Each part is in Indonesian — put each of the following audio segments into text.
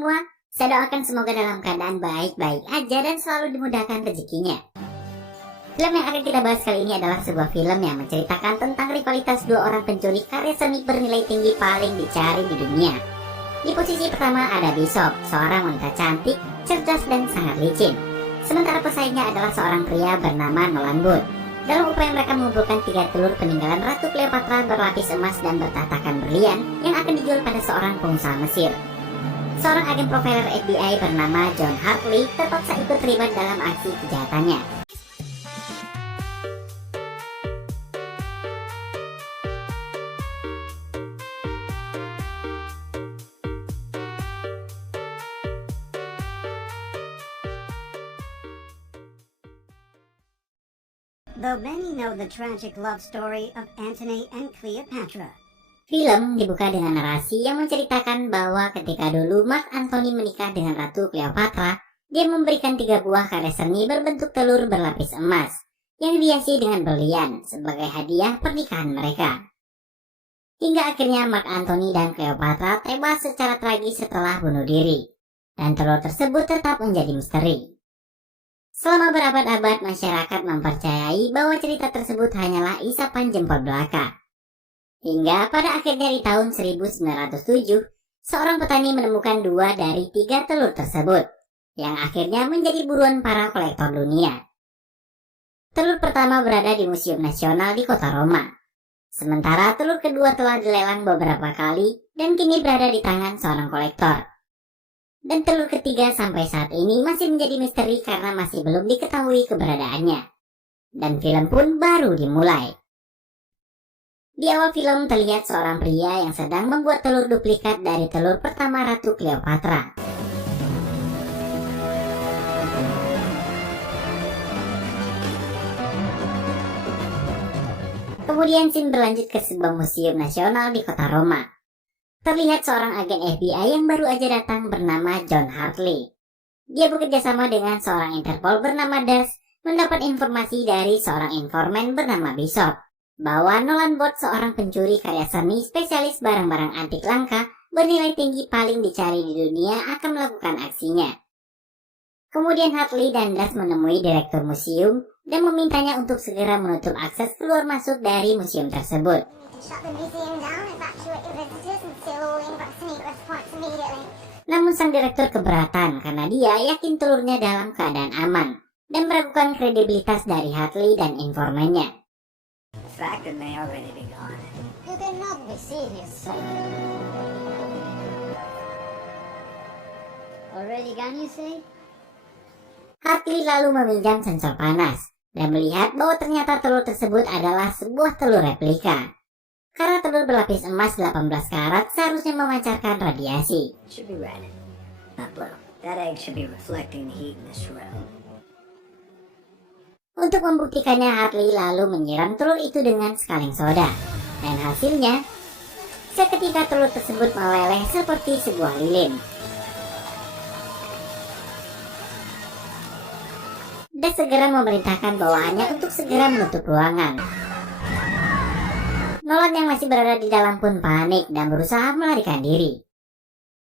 semua, saya doakan semoga dalam keadaan baik-baik aja dan selalu dimudahkan rezekinya. Film yang akan kita bahas kali ini adalah sebuah film yang menceritakan tentang rivalitas dua orang pencuri karya seni bernilai tinggi paling dicari di dunia. Di posisi pertama ada Bishop, seorang wanita cantik, cerdas dan sangat licin. Sementara pesaingnya adalah seorang pria bernama Nolan Wood. Dalam upaya mereka mengumpulkan 3 telur peninggalan Ratu Cleopatra berlapis emas dan bertatakan berlian yang akan dijual pada seorang pengusaha Mesir. Seorang agen profiler FBI bernama John Hartley terpaksa ikut terlibat dalam aksi kejahatannya. Though many know the tragic love story of Antony and Cleopatra. Film dibuka dengan narasi yang menceritakan bahwa ketika dulu Mark Antony menikah dengan Ratu Cleopatra, dia memberikan 3 buah karya seni berbentuk telur berlapis emas yang dihiasi dengan berlian sebagai hadiah pernikahan mereka. Hingga akhirnya Mark Antony dan Cleopatra tewas secara tragis setelah bunuh diri, dan telur tersebut tetap menjadi misteri. Selama berabad-abad, masyarakat mempercayai bahwa cerita tersebut hanyalah isapan jempol belaka. Hingga pada akhirnya di tahun 1907, seorang petani menemukan 2 dari 3 telur tersebut, yang akhirnya menjadi buruan para kolektor dunia. Telur pertama berada di Museum Nasional di kota Roma. Sementara telur kedua telah dilelang beberapa kali dan kini berada di tangan seorang kolektor. Dan telur ketiga sampai saat ini masih menjadi misteri karena masih belum diketahui keberadaannya. Dan film pun baru dimulai. Di awal film terlihat seorang pria yang sedang membuat telur duplikat dari telur pertama Ratu Cleopatra. Kemudian scene berlanjut ke sebuah museum nasional di kota Roma. Terlihat seorang agen FBI yang baru aja datang bernama John Hartley. Dia bekerja sama dengan seorang Interpol bernama Das, mendapat informasi dari seorang informan bernama Bishop, bahwa Nolan Wood, seorang pencuri karya seni spesialis barang-barang antik langka bernilai tinggi paling dicari di dunia, akan melakukan aksinya. Kemudian Hartley dan Das menemui direktur museum dan memintanya untuk segera menutup akses keluar masuk dari museum tersebut. Namun sang direktur keberatan karena dia yakin telurnya dalam keadaan aman dan meragukan kredibilitas dari Hartley dan informannya. Hartley lalu meminjam sensor panas dan melihat bahwa ternyata telur tersebut adalah sebuah telur replika. Karena telur berlapis emas 18 karat seharusnya memancarkan radiasi. Untuk membuktikannya, Hartley lalu menyiram telur itu dengan sekaleng soda. Dan hasilnya, seketika telur tersebut meleleh seperti sebuah lilin. Dan segera memerintahkan bawahannya untuk segera menutup ruangan. Nolan yang masih berada di dalam pun panik dan berusaha melarikan diri.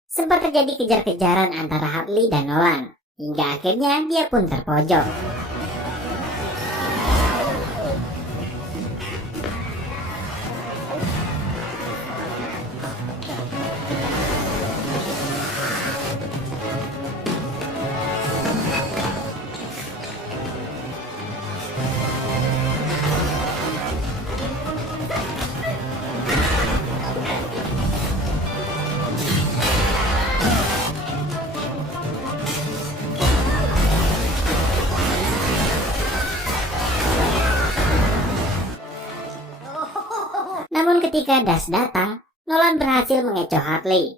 Sempat terjadi kejar-kejaran antara Hartley dan Nolan, hingga akhirnya dia pun terpojok. Namun ketika Das datang, Nolan berhasil mengecoh Hartley.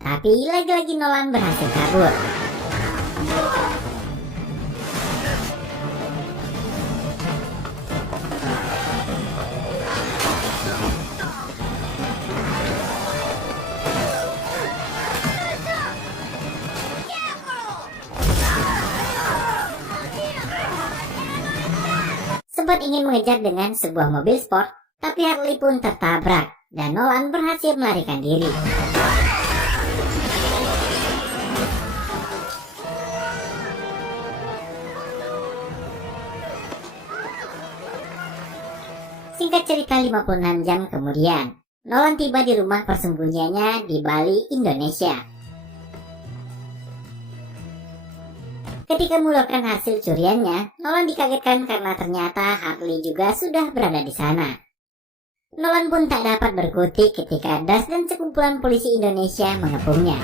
Tapi lagi-lagi Nolan berhasil kabur. Cooper ingin mengejar dengan sebuah mobil sport, tapi Hartley pun tertabrak dan Nolan berhasil melarikan diri. Singkat cerita 56 jam kemudian, Nolan tiba di rumah persembunyiannya di Bali, Indonesia. Ketika mengeluarkan hasil curiannya, Nolan dikagetkan karena ternyata Hartley juga sudah berada di sana. Nolan pun tak dapat berkutik ketika Das dan sekumpulan polisi Indonesia mengepungnya.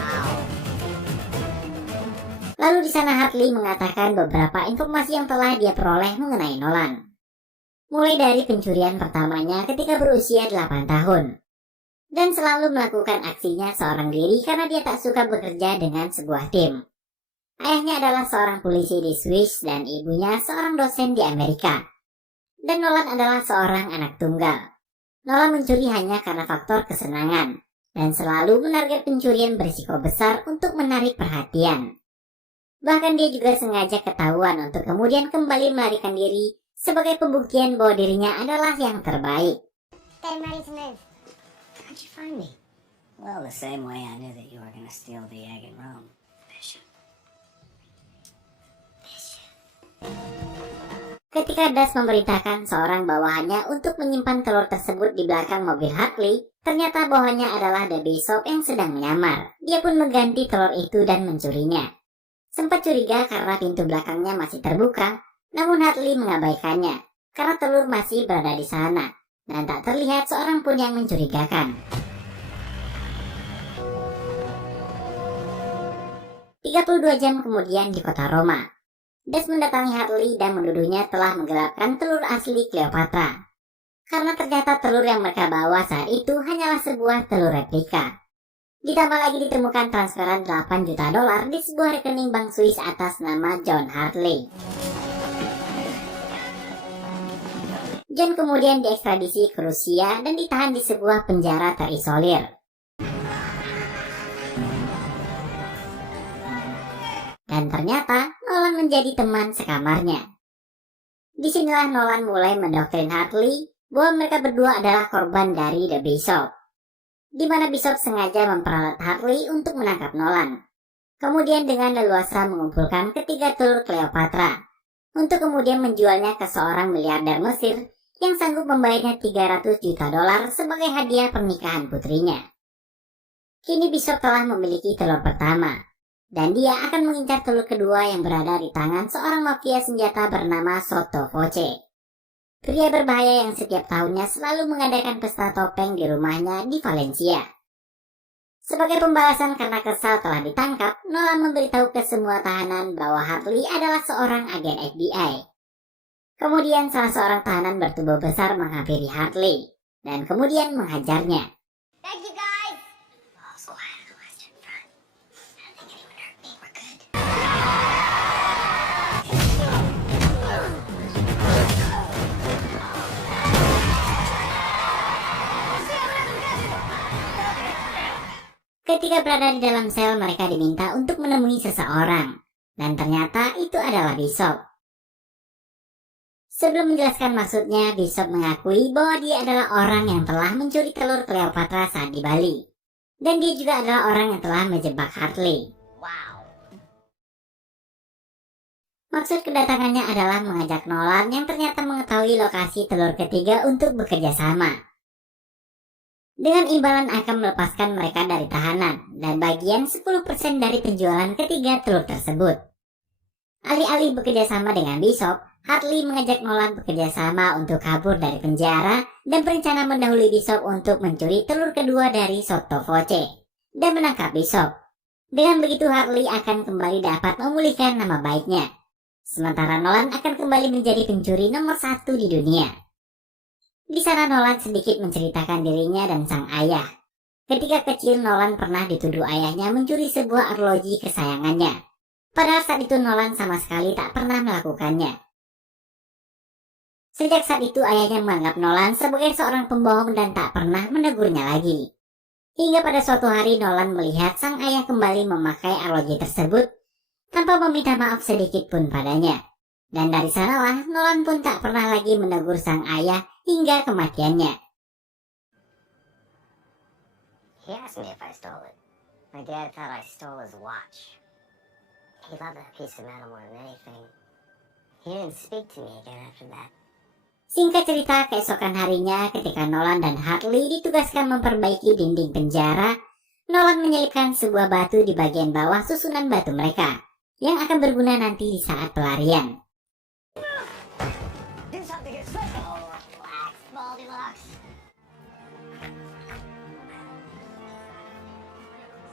Lalu di sana Hartley mengatakan beberapa informasi yang telah dia peroleh mengenai Nolan. Mulai dari pencurian pertamanya ketika berusia 8 tahun. Dan selalu melakukan aksinya seorang diri karena dia tak suka bekerja dengan sebuah tim. Ayahnya adalah seorang polisi di Swiss dan ibunya seorang dosen di Amerika. Dan Nolan adalah seorang anak tunggal. Nolan mencuri hanya karena faktor kesenangan dan selalu menarget pencurian berisiko besar untuk menarik perhatian. Bahkan dia juga sengaja ketahuan untuk kemudian kembali melarikan diri sebagai pembuktian bahwa dirinya adalah yang terbaik. I'm ready to move. How'd you find me? Well, the same way I knew that you were gonna steal the egg in Rome. Bishop. Ketika Das memerintahkan seorang bawahannya untuk menyimpan telur tersebut di belakang mobil Hartley, ternyata bawahannya adalah The Bishop yang sedang menyamar. Dia pun mengganti telur itu dan mencurinya. Sempat curiga karena pintu belakangnya masih terbuka, namun Hartley mengabaikannya karena telur masih berada di sana dan tak terlihat seorang pun yang mencurigakan. 32 jam kemudian di kota Roma, Das mendatangi Hartley dan menuduhnya telah menggelapkan telur asli Cleopatra. Karena ternyata telur yang mereka bawa saat itu hanyalah sebuah telur replika. Ditambah lagi ditemukan transferan 8 juta dolar di sebuah rekening bank Swiss atas nama John Hartley. John kemudian diekstradisi ke Rusia dan ditahan di sebuah penjara terisolir. Dan ternyata Nolan menjadi teman sekamarnya. Disinilah Nolan mulai mendoktrin Hartley bahwa mereka berdua adalah korban dari The Bishop, di mana Bishop sengaja memperalat Hartley untuk menangkap Nolan. Kemudian dengan leluasa mengumpulkan ketiga telur Cleopatra untuk kemudian menjualnya ke seorang miliarder Mesir yang sanggup membayarnya 300 juta dolar sebagai hadiah pernikahan putrinya. Kini Bishop telah memiliki telur pertama, dan dia akan mengincar telur kedua yang berada di tangan seorang mafia senjata bernama Sotto Voce. Pria berbahaya yang setiap tahunnya selalu mengadakan pesta topeng di rumahnya di Valencia. Sebagai pembalasan karena kesal telah ditangkap, Nolan memberitahu ke semua tahanan bahwa Hartley adalah seorang agen FBI. Kemudian salah seorang tahanan bertubuh besar menghampiri Hartley dan kemudian menghajarnya. Thank you, guys. All's quiet in the western front. Nothing anyone hurt me. We're good. Ketika berada di dalam sel, mereka diminta untuk menemui seseorang, dan ternyata itu adalah Bishop. Sebelum menjelaskan maksudnya, Bishop mengakui bahwa dia adalah orang yang telah mencuri telur Cleopatra saat di Bali. Dan dia juga adalah orang yang telah menjebak Hartley. Wow. Maksud kedatangannya adalah mengajak Nolan yang ternyata mengetahui lokasi telur ketiga untuk bekerja sama. Dengan imbalan akan melepaskan mereka dari tahanan dan bagian 10% dari penjualan ketiga telur tersebut. Alih-alih bekerja sama dengan Bishop, Hartley mengajak Nolan bekerja sama untuk kabur dari penjara dan berencana mendahului Bishop untuk mencuri telur kedua dari Sotto Voce dan menangkap Bishop. Dengan begitu Hartley akan kembali dapat memulihkan nama baiknya, sementara Nolan akan kembali menjadi pencuri nomor 1 di dunia. Di sana Nolan sedikit menceritakan dirinya dan sang ayah. Ketika kecil Nolan pernah dituduh ayahnya mencuri sebuah arloji kesayangannya. Padahal saat itu Nolan sama sekali tak pernah melakukannya. Sejak saat itu ayahnya menganggap Nolan sebagai seorang pembohong dan tak pernah menegurnya lagi. Hingga pada suatu hari Nolan melihat sang ayah kembali memakai arloji tersebut tanpa meminta maaf sedikit pun padanya. Dan dari sanalah Nolan pun tak pernah lagi menegur sang ayah hingga kematiannya. He asked me if I stole it. My dad thought I stole his watch. He loved that piece of metal more than anything. He didn't speak to me again after that. Singkat cerita, keesokan harinya ketika Nolan dan Hartley ditugaskan memperbaiki dinding penjara, Nolan menyelipkan sebuah batu di bagian bawah susunan batu mereka, yang akan berguna nanti di saat pelarian. Do something, get sick. Oh, relax, Goldilocks.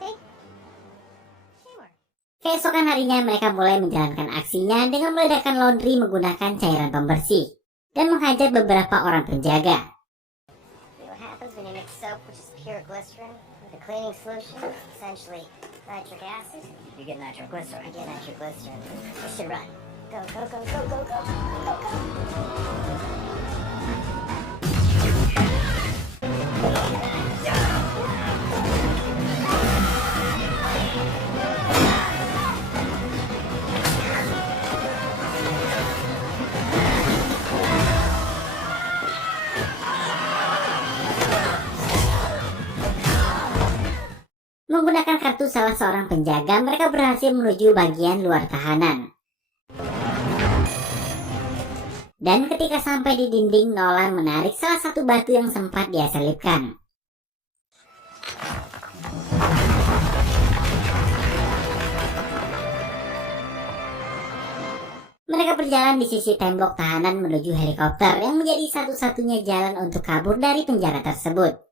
See? She worked. Keesokan harinya mereka mulai menjalankan aksinya dengan meledakkan laundry menggunakan cairan pembersih dan menghajar beberapa orang penjaga. See what happens when you mix soap, which is pure glycerin, with a cleaning solution, essentially nitric acid. You get nitroglycerin. I get nitroglycerin. We should run. Go, go, go, go, go, go, go, go. Menggunakan kartu salah seorang penjaga, mereka berhasil menuju bagian luar tahanan. Dan ketika sampai di dinding, Nolan menarik salah satu batu yang sempat dia selipkan. Mereka berjalan di sisi tembok tahanan menuju helikopter yang menjadi satu-satunya jalan untuk kabur dari penjara tersebut.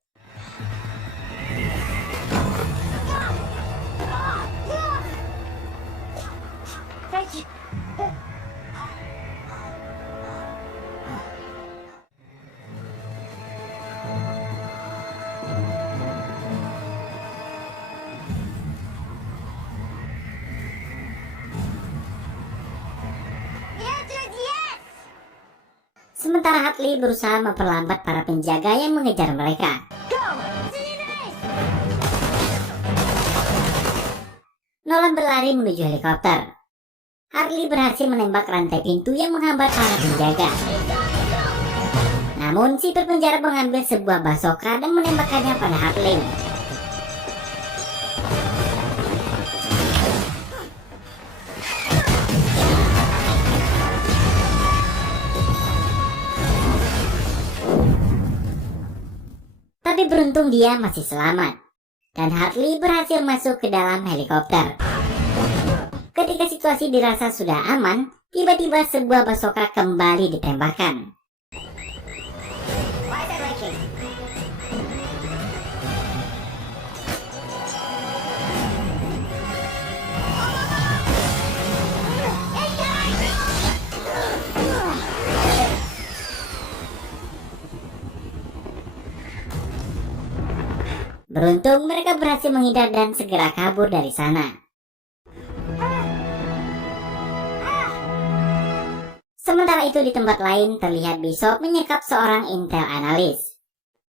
Sementara Hartley berusaha memperlambat para penjaga yang mengejar mereka. Nolan berlari menuju helikopter. Hartley berhasil menembak rantai pintu yang menghambat para penjaga. Namun si penjara mengambil sebuah basoka dan menembakkannya pada Hartley. Tapi beruntung dia masih selamat, dan Hartley berhasil masuk ke dalam helikopter. Ketika situasi dirasa sudah aman, tiba-tiba sebuah basoka kembali ditembakkan. Why is that leaking? Beruntung mereka berhasil menghindar dan segera kabur dari sana. Sementara itu di tempat lain terlihat Bishop menyekap seorang intel analis.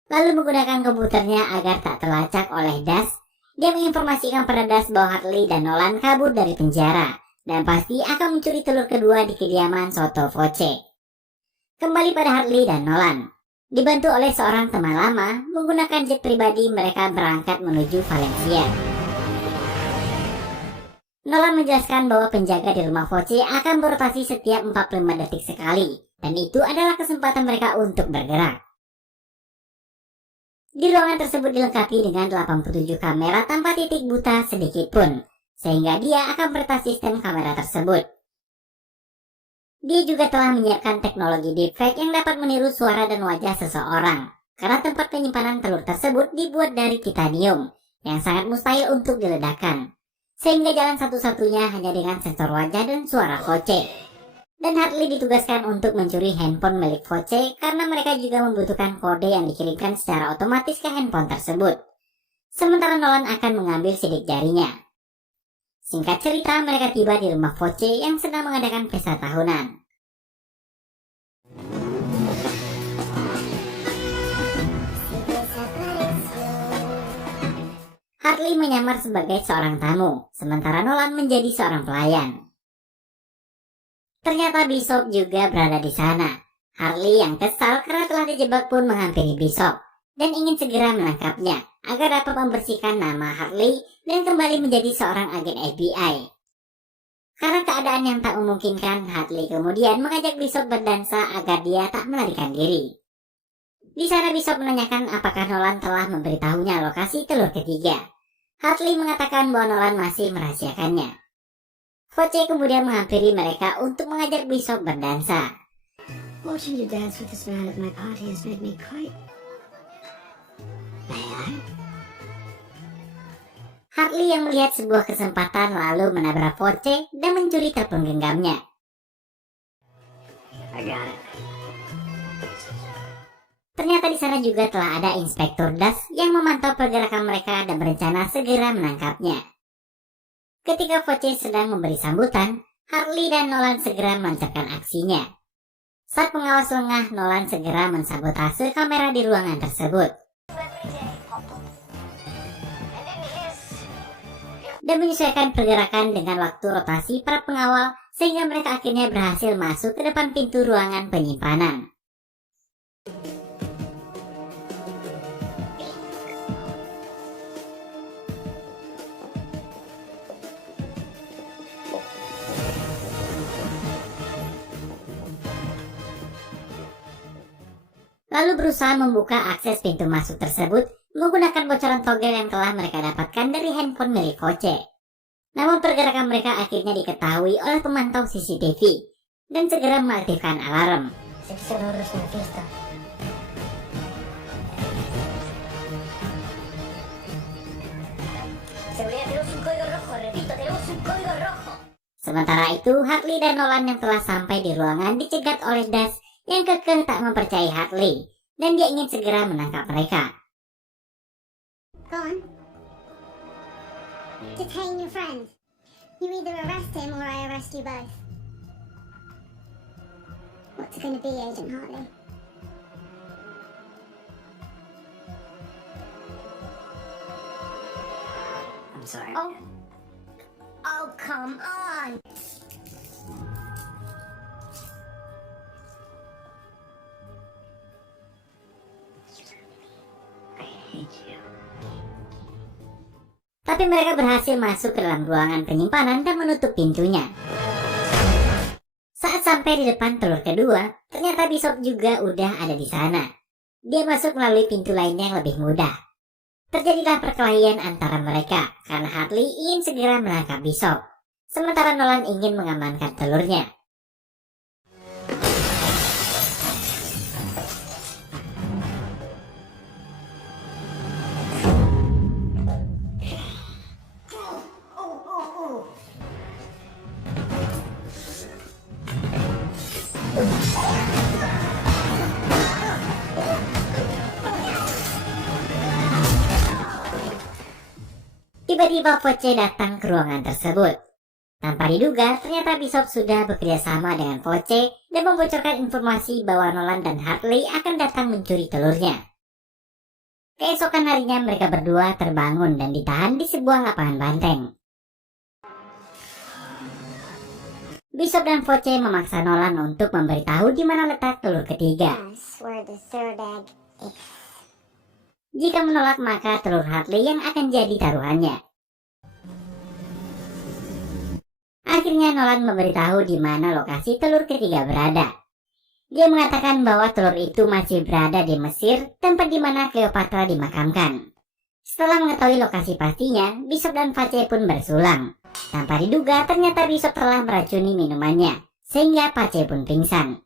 Lalu menggunakan komputernya agar tak terlacak oleh Das, dia menginformasikan pada Das bahwa Hartley dan Nolan kabur dari penjara dan pasti akan mencuri telur kedua di kediaman Sotto Voce. Kembali pada Hartley dan Nolan. Dibantu oleh seorang teman lama, menggunakan jet pribadi mereka berangkat menuju Valencia. Nolan menjelaskan bahwa penjaga di rumah Voce akan berotasi setiap 45 detik sekali, dan itu adalah kesempatan mereka untuk bergerak. Di ruangan tersebut dilengkapi dengan 87 kamera tanpa titik buta sedikit pun, sehingga dia akan meretas sistem kamera tersebut. Dia juga telah menyiapkan teknologi deepfake yang dapat meniru suara dan wajah seseorang, karena tempat penyimpanan telur tersebut dibuat dari titanium, yang sangat mustahil untuk diledakkan, sehingga jalan satu-satunya hanya dengan sensor wajah dan suara Voce. Dan Hartley ditugaskan untuk mencuri handphone milik Voce karena mereka juga membutuhkan kode yang dikirimkan secara otomatis ke handphone tersebut. Sementara Nolan akan mengambil sidik jarinya. Singkat cerita, mereka tiba di rumah Voce yang sedang mengadakan pesta tahunan. Hartley menyamar sebagai seorang tamu, sementara Nolan menjadi seorang pelayan. Ternyata Bishop juga berada di sana. Harley yang kesal karena telah dijebak pun menghampiri Bishop dan ingin segera menangkapnya agar dapat membersihkan nama Harley dan kembali menjadi seorang agen FBI. Karena keadaan yang tak memungkinkan, Harley kemudian mengajak Bishop berdansa agar dia tak melarikan diri. Di sana Bishop menanyakan apakah Nolan telah memberitahunya lokasi telur ketiga. Harley mengatakan bahwa Nolan masih merahasiakannya. Foce kemudian menghampiri mereka untuk mengajak Bishop berdansa. Watching you dance with this man at my party has made me quite... mad. Harley yang melihat sebuah kesempatan lalu menabrak Foce dan mencuri telepon genggamnya. I got it. Ternyata di sana juga telah ada Inspektur Das yang memantau pergerakan mereka dan berencana segera menangkapnya. Ketika Foce sedang memberi sambutan, Harley dan Nolan segera melancarkan aksinya. Saat pengawas lengah, Nolan segera mensabotase kamera di ruangan tersebut dan menyesuaikan pergerakan dengan waktu rotasi para pengawal sehingga mereka akhirnya berhasil masuk ke depan pintu ruangan penyimpanan. Lalu berusaha membuka akses pintu masuk tersebut menggunakan bocoran togel yang telah mereka dapatkan dari handphone milik Foce. Namun pergerakan mereka akhirnya diketahui oleh pemantau CCTV dan segera mengaktifkan alarm. Sementara itu, Harley dan Nolan yang telah sampai di ruangan dicegat oleh Das yang kekeh tak mempercayai Harley, dan dia ingin segera menangkap mereka. Go on. Detain your friend. You either arrest him or I arrest you both. What's it gonna be, Agent Hartley? I'm sorry. Oh, come on! Tapi mereka berhasil masuk ke dalam ruangan penyimpanan dan menutup pintunya. Saat sampai di depan telur kedua, ternyata Bishop juga udah ada di sana. Dia masuk melalui pintu lainnya yang lebih mudah. Terjadilah perkelahian antara mereka karena Harley ingin segera menangkap Bishop, sementara Nolan ingin mengamankan telurnya. Tiba-tiba Foce datang ke ruangan tersebut. Tanpa diduga, ternyata Bishop sudah bekerja sama dengan Foce dan membocorkan informasi bahwa Nolan dan Harley akan datang mencuri telurnya. Keesokan harinya mereka berdua terbangun dan ditahan di sebuah lapangan banteng. Bishop dan Foce memaksa Nolan untuk memberitahu di mana letak telur ketiga. Yes, where the third egg is. Jika menolak, maka telur Harley yang akan jadi taruhannya. Akhirnya Nolan memberitahu di mana lokasi telur ketiga berada. Dia mengatakan bahwa telur itu masih berada di Mesir, tempat di mana Cleopatra dimakamkan. Setelah mengetahui lokasi pastinya, Bishop dan Foce pun bersulang. Tanpa diduga, ternyata Bishop telah meracuni minumannya, sehingga Foce pun pingsan.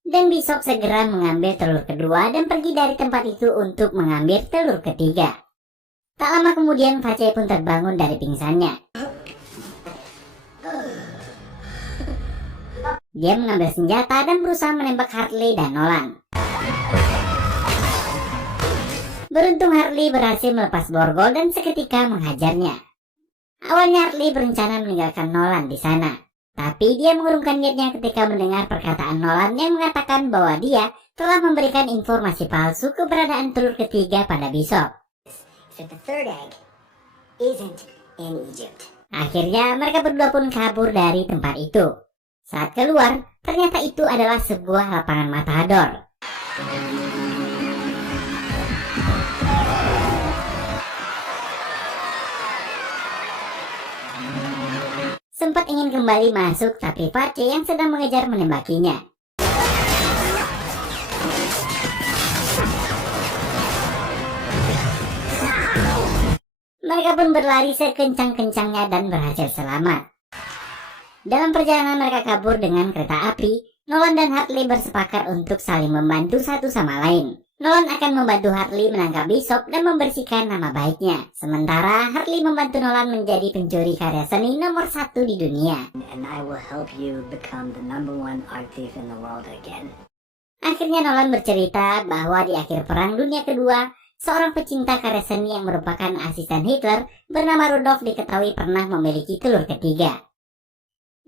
Dan Bishop segera mengambil telur kedua dan pergi dari tempat itu untuk mengambil telur ketiga. Tak lama kemudian Foce pun terbangun dari pingsannya. Dia mengambil senjata dan berusaha menembak Harley dan Nolan. Beruntung Harley berhasil melepas borgol dan seketika menghajarnya. Awalnya Harley berencana meninggalkan Nolan di sana, tapi dia mengurungkan niatnya ketika mendengar perkataan Nolan yang mengatakan bahwa dia telah memberikan informasi palsu keberadaan telur ketiga pada Bishop. So the third egg isn't in Egypt. Akhirnya mereka berdua pun kabur dari tempat itu. Saat keluar, ternyata itu adalah sebuah lapangan matador. Sempat ingin kembali masuk, tapi Face yang sedang mengejar menembakinya. Mereka pun berlari sekencang-kencangnya dan berhasil selamat. Dalam perjalanan mereka kabur dengan kereta api, Nolan dan Hartley bersepakat untuk saling membantu satu sama lain. Nolan akan membantu Hartley menangkap Bishop dan membersihkan nama baiknya. Sementara Hartley membantu Nolan menjadi pencuri karya seni nomor 1 di dunia. And I will help you become the #1 art thief in the world again. Akhirnya Nolan bercerita bahwa di akhir Perang Dunia Kedua, seorang pecinta karya seni yang merupakan asisten Hitler bernama Rudolf diketahui pernah memiliki telur ketiga.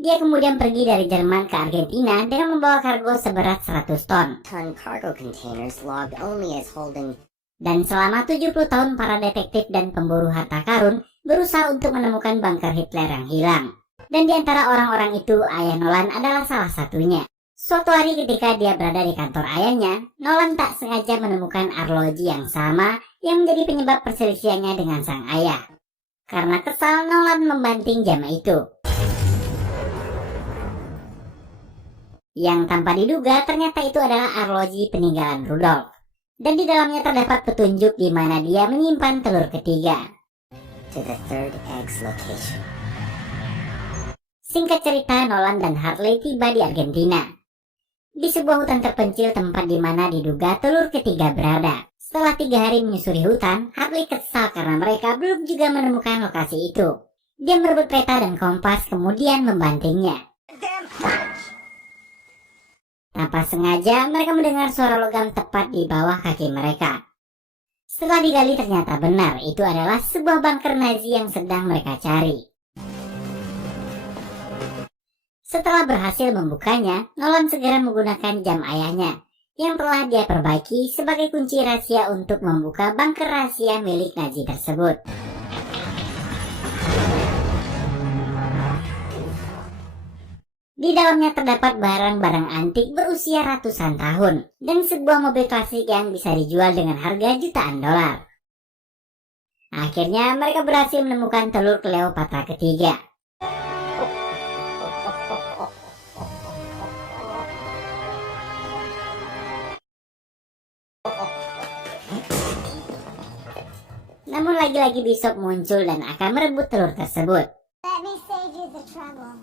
Dia kemudian pergi dari Jerman ke Argentina dengan membawa kargo seberat 100 ton. Ton cargo containers logged only as holding. Dan selama 70 tahun para detektif dan pemburu harta karun berusaha untuk menemukan bunker Hitler yang hilang. Dan di antara orang-orang itu, ayah Nolan adalah salah satunya. Suatu hari ketika dia berada di kantor ayahnya, Nolan tak sengaja menemukan arloji yang sama yang menjadi penyebab perselisihannya dengan sang ayah. Karena kesal, Nolan membanting jam itu. Yang tanpa diduga ternyata itu adalah arloji peninggalan Rudolf. Dan di dalamnya terdapat petunjuk di mana dia menyimpan telur ketiga. To the third egg's location. Singkat cerita, Nolan dan Hartley tiba di Argentina. Di sebuah hutan terpencil tempat di mana diduga telur ketiga berada. Setelah 3 hari menyusuri hutan, Hartley kesal karena mereka belum juga menemukan lokasi itu. Dia merebut peta dan kompas kemudian membantingnya. Tanpa sengaja, mereka mendengar suara logam tepat di bawah kaki mereka. Setelah digali ternyata benar, itu adalah sebuah bunker Nazi yang sedang mereka cari. Setelah berhasil membukanya, Nolan segera menggunakan jam ayahnya, yang telah dia perbaiki sebagai kunci rahasia untuk membuka bunker rahasia milik Nazi tersebut. Di dalamnya terdapat barang-barang antik berusia ratusan tahun dan sebuah mobil klasik yang bisa dijual dengan harga jutaan dolar. Akhirnya mereka berhasil menemukan telur Cleopatra ketiga. Namun lagi-lagi Bishop muncul dan akan merebut telur tersebut. Let me save you the trouble.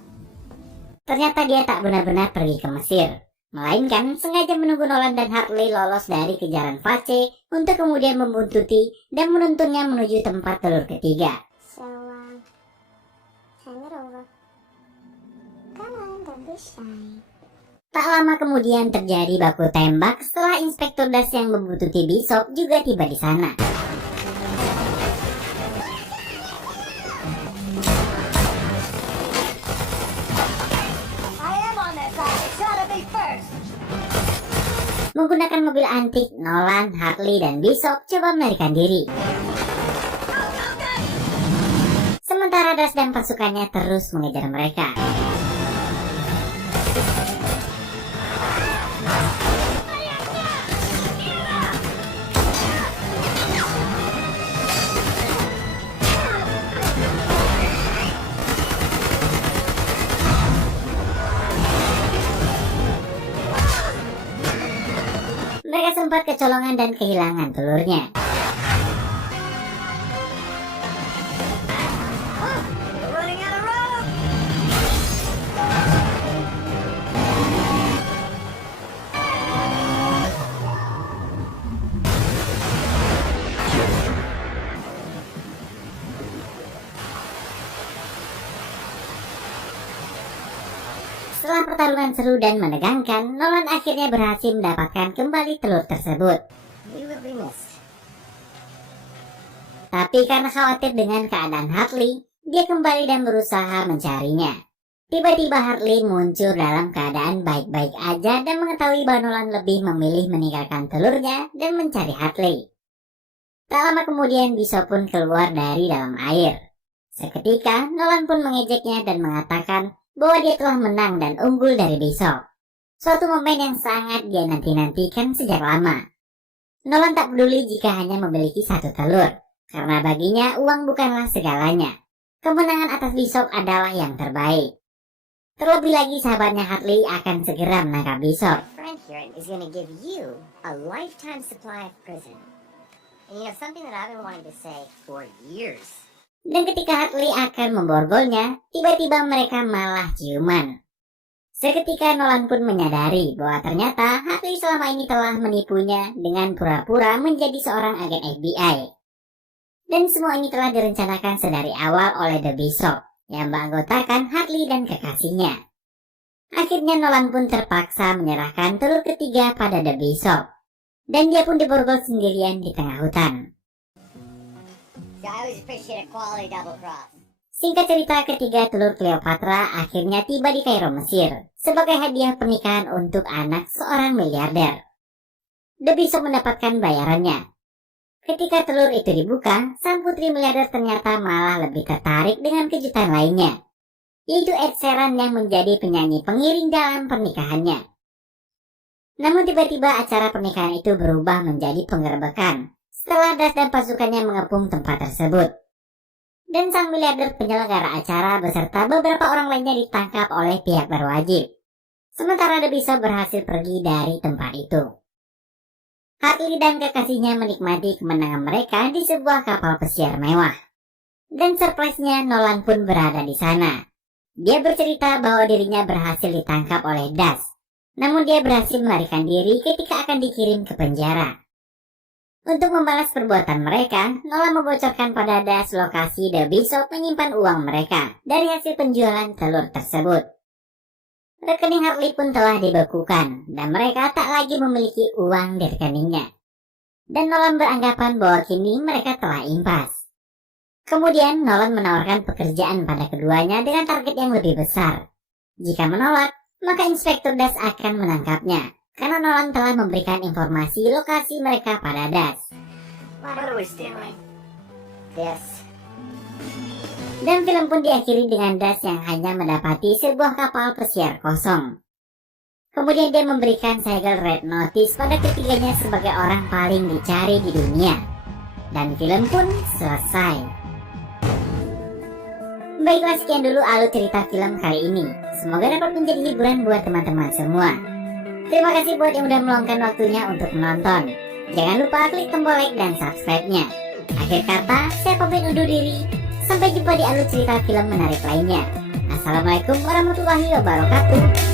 Ternyata dia tak benar-benar pergi ke Mesir, melainkan sengaja menunggu Nolan dan Hartley lolos dari kejaran Face untuk kemudian membuntuti dan menuntunnya menuju tempat telur ketiga. So, hand it over. Come on, don't be shy. Tak lama kemudian terjadi baku tembak setelah Inspektur Das yang membuntuti Bishop juga tiba di sana. Menggunakan mobil antik, Nolan, Hartley, dan Bishop coba melarikan diri. Sementara Das dan pasukannya terus mengejar mereka. Mereka sempat kecolongan dan kehilangan telurnya. Setelah pertarungan seru dan menegangkan, Nolan akhirnya berhasil mendapatkan kembali telur tersebut. You will be missed. Tapi karena khawatir dengan keadaan Hartley, dia kembali dan berusaha mencarinya. Tiba-tiba Hartley muncul dalam keadaan baik-baik aja dan mengetahui bahwa Nolan lebih memilih meninggalkan telurnya dan mencari Hartley. Tak lama kemudian Bishop pun keluar dari dalam air. Seketika, Nolan pun mengejeknya dan mengatakan bahwa dia telah menang dan unggul dari Bishop. Suatu momen yang sangat dia nanti-nantikan sejak lama. Nolan tak peduli jika hanya memiliki satu telur, karena baginya uang bukanlah segalanya. Kemenangan atas Bishop adalah yang terbaik. Terlebih lagi sahabatnya Hartley akan segera menangkap Bishop. Friend here is going to give you a lifetime supply of prison. And you know something that I've been wanting to say for years. Dan ketika Hartley akan memborgolnya, tiba-tiba mereka malah ciuman. Seketika Nolan pun menyadari bahwa ternyata Hartley selama ini telah menipunya dengan pura-pura menjadi seorang agen FBI. Dan semua ini telah direncanakan sedari awal oleh The Bishop yang menganggotakan Hartley dan kekasihnya. Akhirnya Nolan pun terpaksa menyerahkan telur ketiga pada The Bishop. Dan dia pun diborgol sendirian di tengah hutan. So I always appreciate a quality double cross. Singkat cerita, ketiga telur Cleopatra akhirnya tiba di Kairo, Mesir, sebagai hadiah pernikahan untuk anak seorang miliarder. The Bishop mendapatkan bayarannya. Ketika telur itu dibuka, sang putri miliarder ternyata malah lebih tertarik dengan kejutan lainnya, yaitu Ed Sheeran yang menjadi penyanyi pengiring dalam pernikahannya. Namun tiba-tiba acara pernikahan itu berubah menjadi penggerbekan setelah Das dan pasukannya mengepung tempat tersebut. Dan sang miliarder penyelenggara acara beserta beberapa orang lainnya ditangkap oleh pihak berwajib. Sementara The Bishop berhasil pergi dari tempat itu. Hartley dan kekasihnya menikmati kemenangan mereka di sebuah kapal pesiar mewah. Dan surprise-nya Nolan pun berada di sana. Dia bercerita bahwa dirinya berhasil ditangkap oleh Das. Namun dia berhasil melarikan diri ketika akan dikirim ke penjara. Untuk membalas perbuatan mereka, Nolan membocorkan pada Das lokasi The Bishop menyimpan uang mereka dari hasil penjualan telur tersebut. Rekening Hartley pun telah dibekukan dan mereka tak lagi memiliki uang di rekeningnya. Dan Nolan beranggapan bahwa kini mereka telah impas. Kemudian Nolan menawarkan pekerjaan pada keduanya dengan target yang lebih besar. Jika menolak, maka Inspektur Das akan menangkapnya, karena Nolan telah memberikan informasi lokasi mereka pada Das. What are we doing? This. Dan film pun diakhiri dengan Das yang hanya mendapati sebuah kapal pesiar kosong. Kemudian dia memberikan segel red notice pada ketiganya sebagai orang paling dicari di dunia. Dan film pun selesai. Baiklah, sekian dulu alur cerita film kali ini. Semoga dapat menjadi hiburan buat teman-teman semua. Terima kasih buat yang udah meluangkan waktunya untuk menonton. Jangan lupa klik tombol like dan subscribe-nya. Akhir kata, saya pamit undur diri. Sampai jumpa di alur cerita film menarik lainnya. Assalamualaikum warahmatullahi wabarakatuh.